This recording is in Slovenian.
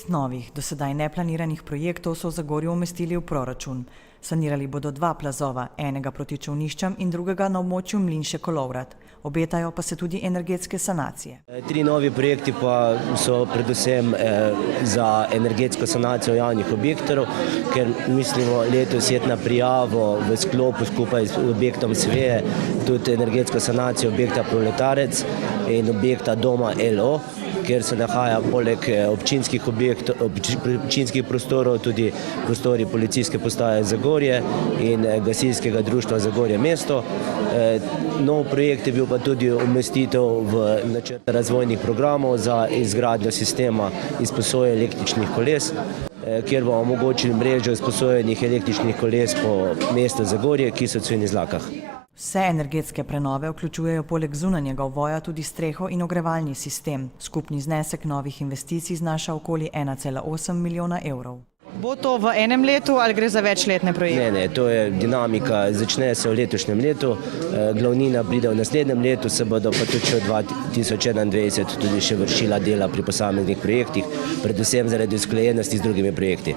5 novih, do sedaj neplaniranih projektov so v Zagorju umestili v proračun. Sanirali bodo 2 plazova, enega proti Čolniščam in drugega na območju Mlinše-Kolovrat. Obetajo pa se tudi energetske sanacije. 3 novi projekti pa so predvsem za energetsko sanacijo javnih objektov, ker mislimo letos iti na prijavo v sklopu skupaj z objektom Sveje, tudi energetsko sanacijo objekta Proletarec in objekta Doma LO, kjer se nahaja poleg občinskih prostorov tudi prostori policijske postaje Zagorje in gasilskega društva Zagorje mesto. Nov projekt je bil pa tudi umestitev v načrt razvojnih programov za izgradnjo sistema izposoje električnih koles, kjer bomo omogočili mrežo izposojenih električnih koles po mestu Zagorje, ki so v cvini zlakah. Vse energetske prenove vključujejo poleg zunanjega ovoja tudi streho in ogrevalni sistem. Skupni znesek novih investicij znaša okoli 1,8 milijona evrov. Bo to v enem letu ali gre za večletne projekte? Ne, to je dinamika, začne se v letošnjem letu, glavnina pride v naslednjem letu, se bodo pa tudi v 2021 tudi še vršila dela pri posameznih projektih, predvsem zaradi usklajenosti z drugimi projekti.